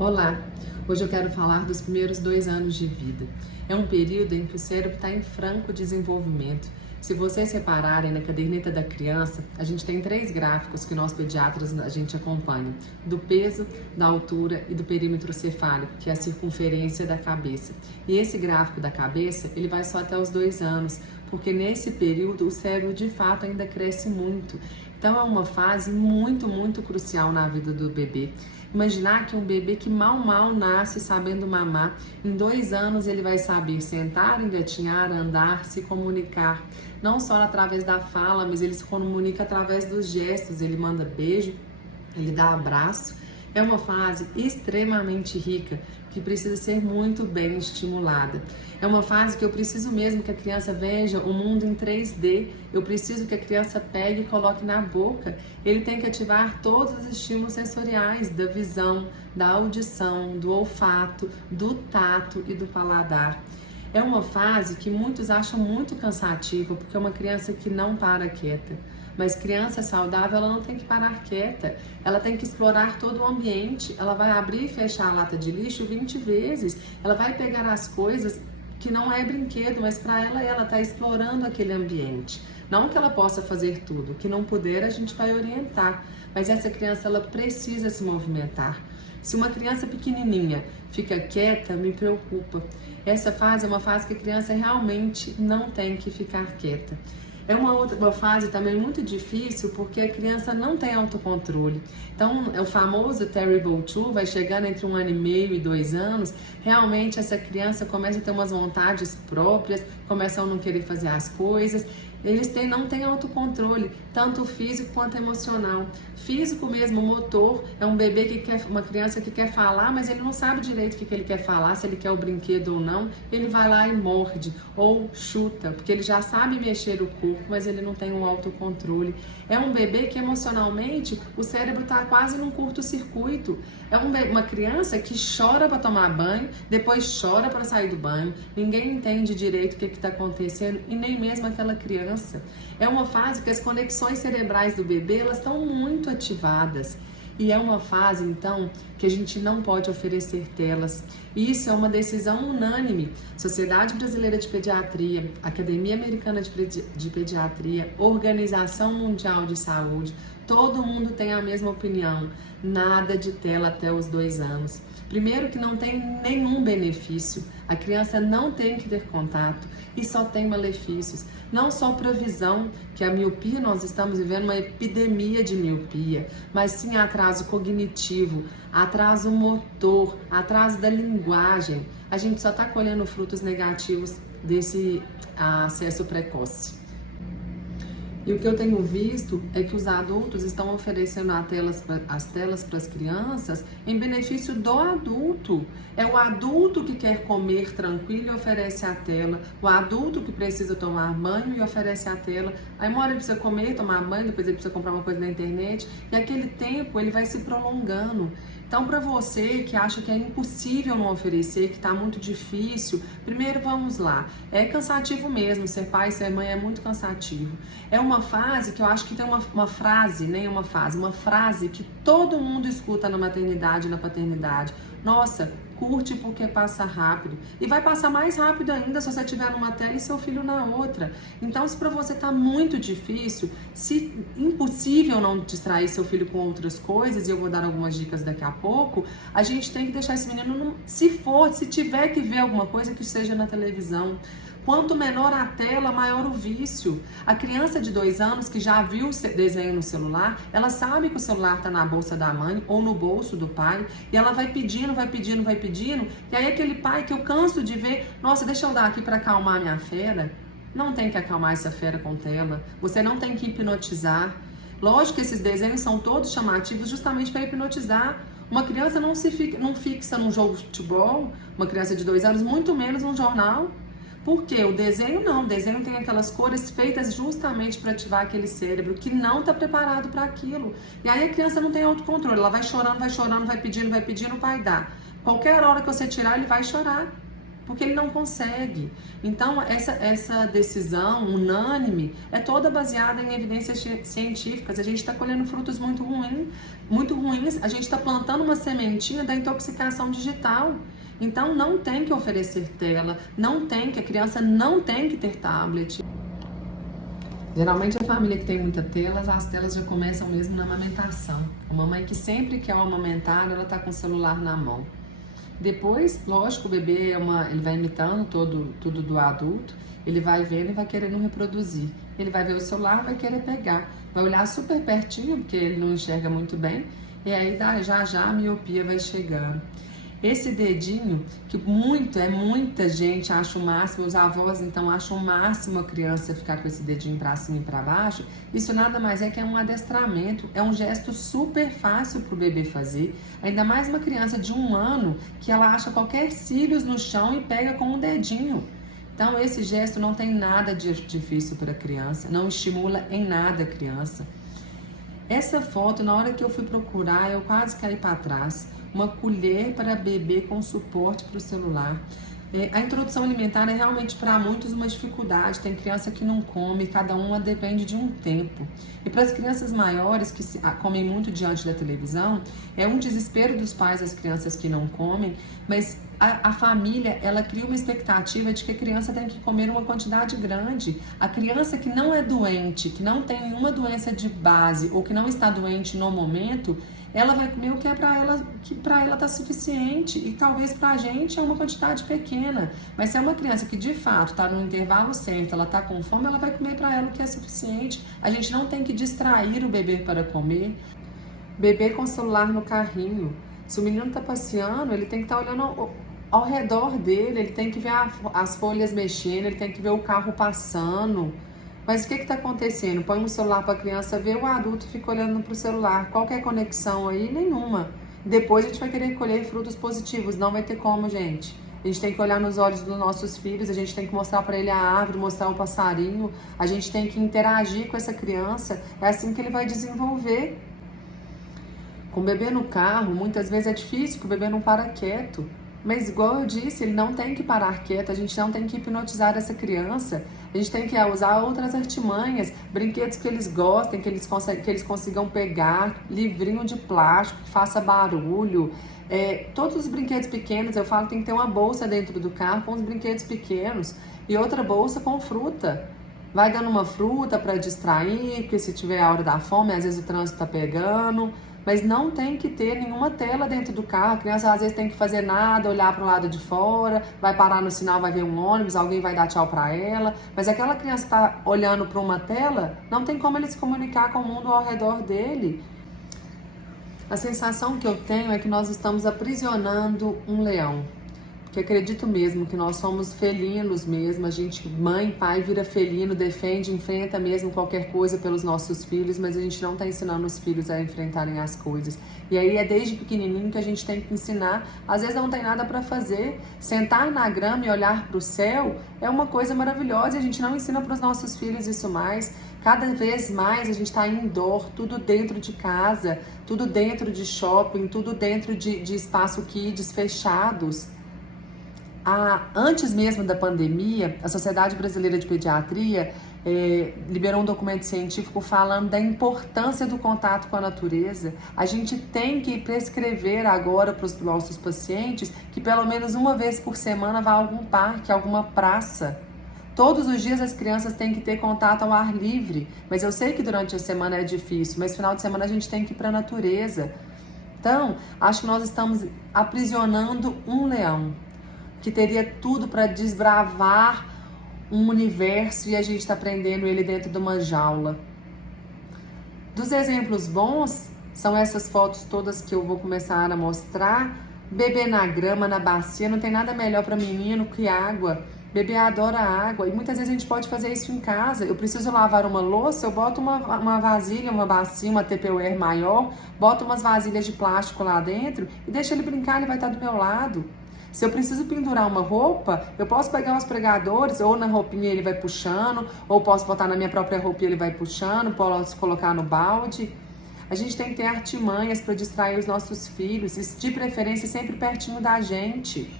Olá! Hoje eu quero falar dos primeiros 2 anos de vida. É um período em que o cérebro está em franco desenvolvimento. Se vocês repararem na caderneta da criança, a gente tem 3 gráficos que nós pediatras a gente acompanha: do peso, da altura e do perímetro cefálico, que é a circunferência da cabeça. E esse gráfico da cabeça, ele vai só até os 2 anos, porque nesse período o cérebro de fato ainda cresce muito. Então é uma fase muito crucial na vida do bebê. Imaginar que um bebê que mal nasce sabendo mamar, em 2 anos ele vai saber sentar, engatinhar, andar, se comunicar, não só através da fala, mas ele se comunica através dos gestos, ele manda beijo, ele dá abraço. É uma fase extremamente rica, que precisa ser muito bem estimulada. É uma fase que eu preciso mesmo que a criança veja o mundo em 3D, eu preciso que a criança pegue e coloque na boca. Ele tem que ativar todos os estímulos sensoriais, da visão, da audição, do olfato, do tato e do paladar. É uma fase que muitos acham muito cansativa, porque é uma criança que não para quieta. Mas criança saudável, ela não tem que parar quieta, ela tem que explorar todo o ambiente, ela vai abrir e fechar a lata de lixo 20 vezes, ela vai pegar as coisas que não é brinquedo, mas para ela está explorando aquele ambiente. Não que ela possa fazer tudo, que não puder a gente vai orientar, mas essa criança ela precisa se movimentar. Se uma criança pequenininha fica quieta, me preocupa. Essa fase é uma fase que a criança realmente não tem que ficar quieta. É uma fase também muito difícil porque a criança não tem autocontrole. Então, é o famoso Terrible Two, vai chegando entre 1 ano e meio e 2 anos, realmente essa criança começa a ter umas vontades próprias, começam a não querer fazer as coisas. Eles não têm autocontrole, tanto físico quanto emocional. Físico mesmo, motor, é um bebê que quer, uma criança que quer falar, mas ele não sabe direito o que ele quer falar, se ele quer o brinquedo ou não, ele vai lá e morde ou chuta, porque ele já sabe mexer o corpo, mas ele não tem um autocontrole. É um bebê que emocionalmente o cérebro está quase num curto-circuito. É uma criança que chora para tomar banho, depois chora para sair do banho, ninguém entende direito o que está acontecendo e nem mesmo aquela criança. É uma fase que as conexões cerebrais do bebê elas estão muito ativadas. E é uma fase, então, que a gente não pode oferecer telas. Isso é uma decisão unânime. Sociedade Brasileira de Pediatria, Academia Americana de Pediatria, Organização Mundial de Saúde, todo mundo tem a mesma opinião. Nada de tela até os 2 anos. Primeiro que não tem nenhum benefício. A criança não tem que ter contato e só tem malefícios. Não só para a visão, que a miopia, nós estamos vivendo uma epidemia de miopia, mas sim atraso cognitivo, atraso motor, atraso da linguagem. A gente só está colhendo frutos negativos desse acesso precoce. E o que eu tenho visto é que os adultos estão oferecendo as telas para as crianças em benefício do adulto. É o adulto que quer comer tranquilo e oferece a tela. O adulto que precisa tomar banho e oferece a tela. Aí uma hora ele precisa comer, tomar banho, depois ele precisa comprar uma coisa na internet. E aquele tempo ele vai se prolongando. Então, para você que acha que é impossível não oferecer, que está muito difícil, primeiro vamos lá. É cansativo mesmo, ser pai e ser mãe é muito cansativo. É uma fase que eu acho que tem uma frase, nem uma fase, uma frase que todo mundo escuta na maternidade e na paternidade. Nossa, curte porque passa rápido. E vai passar mais rápido ainda se você estiver numa tela e seu filho na outra. Então, se para você tá muito difícil, se impossível não distrair seu filho com outras coisas, e eu vou dar algumas dicas daqui a pouco, a gente tem que deixar esse menino, se tiver que ver alguma coisa, que seja na televisão. Quanto menor a tela, maior o vício. A criança de 2 anos que já viu desenho no celular, ela sabe que o celular está na bolsa da mãe ou no bolso do pai, e ela vai pedindo, e aí aquele pai que eu canso de ver, nossa, deixa eu dar aqui para acalmar minha fera. Não tem que acalmar essa fera com tela, você não tem que hipnotizar. Lógico que esses desenhos são todos chamativos justamente para hipnotizar. Uma criança não fixa num jogo de futebol, uma criança de 2 anos, muito menos num jornal. Porque o desenho não, o desenho tem aquelas cores feitas justamente para ativar aquele cérebro que não está preparado para aquilo. E aí a criança não tem autocontrole, ela vai chorando, vai pedindo, o pai dá. Qualquer hora que você tirar, ele vai chorar. porque ele não consegue. Então, essa decisão unânime é toda baseada em evidências científicas. A gente está colhendo frutos muito ruins, a gente está plantando uma sementinha da intoxicação digital. Então, não tem que oferecer tela, a criança não tem que ter tablet. Geralmente a família que tem muita tela, as telas já começam mesmo na amamentação. Uma mãe que sempre quer amamentar, ela está com o celular na mão. Depois, lógico, o bebê ele vai imitando tudo do adulto, ele vai vendo e vai querendo reproduzir. Ele vai ver o celular, vai querer pegar, vai olhar super pertinho, porque ele não enxerga muito bem, e aí já a miopia vai chegando. Esse dedinho, que muita gente acha o máximo, os avós então acham o máximo a criança ficar com esse dedinho para cima e para baixo, isso nada mais é que um adestramento, é um gesto super fácil para o bebê fazer, ainda mais uma criança de 1 ano que ela acha qualquer cílios no chão e pega com o dedinho. Então esse gesto não tem nada de difícil para a criança, não estimula em nada a criança. Essa foto, na hora que eu fui procurar, eu quase caí para trás. Uma colher para bebê com suporte para o celular. A introdução alimentar é realmente para muitos uma dificuldade, tem criança que não come, cada uma depende de um tempo. E para as crianças maiores que comem muito diante da televisão, é um desespero dos pais as crianças que não comem, mas a família, ela cria uma expectativa de que a criança tem que comer uma quantidade grande. A criança que não é doente, que não tem nenhuma doença de base ou que não está doente no momento, ela vai comer o que é para ela tá suficiente, e talvez para a gente é uma quantidade pequena, mas se é uma criança que de fato está no intervalo certo, ela está com fome, ela vai comer para ela o que é suficiente. A gente não tem que distrair o bebê para comer. Bebê com celular no carrinho, se o menino está passeando, ele tem que estar olhando ao redor dele, ele tem que ver as folhas mexendo, ele tem que ver o carro passando. Mas o que está acontecendo? Põe um celular para a criança ver, o adulto fica olhando para o celular. Qual que é a conexão aí? Nenhuma. Depois a gente vai querer colher frutos positivos. Não vai ter como, gente. A gente tem que olhar nos olhos dos nossos filhos, a gente tem que mostrar para ele a árvore, mostrar o passarinho. A gente tem que interagir com essa criança. É assim que ele vai desenvolver. Com o bebê no carro, muitas vezes é difícil, que o bebê não para quieto. Mas igual eu disse, ele não tem que parar quieto, a gente não tem que hipnotizar essa criança, a gente tem que usar outras artimanhas, brinquedos que eles gostem, que eles consigam pegar, livrinho de plástico que faça barulho, todos os brinquedos pequenos, eu falo que tem que ter uma bolsa dentro do carro com os brinquedos pequenos e outra bolsa com fruta. Vai dando uma fruta para distrair, porque se tiver a hora da fome, às vezes o trânsito tá pegando. Mas não tem que ter nenhuma tela dentro do carro. A criança às vezes tem que fazer nada, olhar para o lado de fora, vai parar no sinal, vai ver um ônibus, alguém vai dar tchau para ela. Mas aquela criança está olhando para uma tela, não tem como ele se comunicar com o mundo ao redor dele. A sensação que eu tenho é que nós estamos aprisionando um leão. Porque acredito mesmo que nós somos felinos mesmo, a gente, mãe, pai, vira felino, defende, enfrenta mesmo qualquer coisa pelos nossos filhos, mas a gente não está ensinando os filhos a enfrentarem as coisas. E aí é desde pequenininho que a gente tem que ensinar, às vezes não tem nada para fazer, sentar na grama e olhar para o céu é uma coisa maravilhosa e a gente não ensina para os nossos filhos isso mais. Cada vez mais a gente está indoor, tudo dentro de casa, tudo dentro de shopping, tudo dentro de espaço kids fechados. Antes mesmo da pandemia, a Sociedade Brasileira de Pediatria liberou um documento científico falando da importância do contato com a natureza. A gente tem que prescrever agora para os nossos pacientes que pelo menos uma vez por semana vá a algum parque, alguma praça. Todos os dias as crianças têm que ter contato ao ar livre, mas eu sei que durante a semana é difícil, mas no final de semana a gente tem que ir para a natureza. Então, acho que nós estamos aprisionando um leão que teria tudo para desbravar um universo e a gente está prendendo ele dentro de uma jaula. Dos exemplos bons, são essas fotos todas que eu vou começar a mostrar. Bebê na grama, na bacia, não tem nada melhor para menino que água. Bebê adora água e muitas vezes a gente pode fazer isso em casa. Eu preciso lavar uma louça, eu boto uma vasilha, uma bacia, uma Tupperware maior, boto umas vasilhas de plástico lá dentro e deixo ele brincar, ele vai estar do meu lado. Se eu preciso pendurar uma roupa, eu posso pegar os pregadores, ou na roupinha ele vai puxando, ou posso botar na minha própria roupa e ele vai puxando, posso colocar no balde. A gente tem que ter artimanhas para distrair os nossos filhos, de preferência sempre pertinho da gente.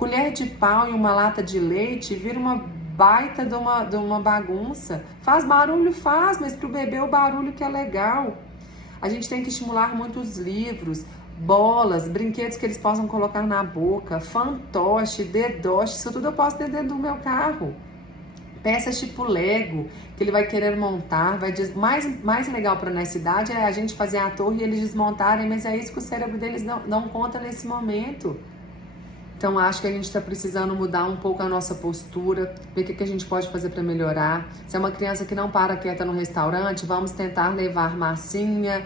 Colher de pau e uma lata de leite vira uma baita de uma bagunça. Faz barulho? Faz, mas para o bebê o barulho que é legal. A gente tem que estimular muitos livros, bolas, brinquedos que eles possam colocar na boca, fantoche, dedoche, isso tudo eu posso ter dentro do meu carro. Peças tipo Lego, que ele vai querer montar, mais legal para nessa idade é a gente fazer a torre e eles desmontarem, mas é isso que o cérebro deles não conta nesse momento. Então acho que a gente está precisando mudar um pouco a nossa postura, ver o que a gente pode fazer para melhorar. Se é uma criança que não para quieta no restaurante, vamos tentar levar massinha,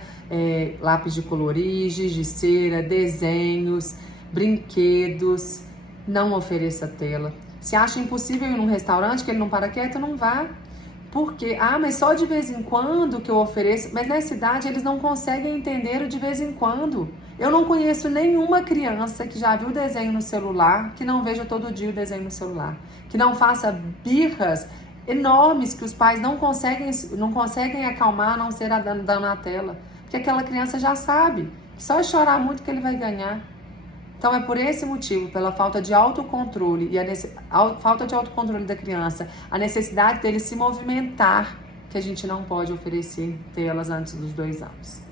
lápis de colorir, giz de cera, desenhos, brinquedos. Não ofereça tela. Se acha impossível ir num restaurante que ele não para quieto, não vá. Por quê? Mas só de vez em quando que eu ofereço. Mas nessa idade eles não conseguem entender o de vez em quando. Eu não conheço nenhuma criança que já viu desenho no celular, que não veja todo dia o desenho no celular. Que não faça birras enormes que os pais não conseguem acalmar, a não ser dando na tela. Porque aquela criança já sabe que só chorar muito que ele vai ganhar. Então é por esse motivo, pela falta de autocontrole e a falta de autocontrole da criança, a necessidade dele se movimentar, que a gente não pode oferecer telas antes dos 2 anos.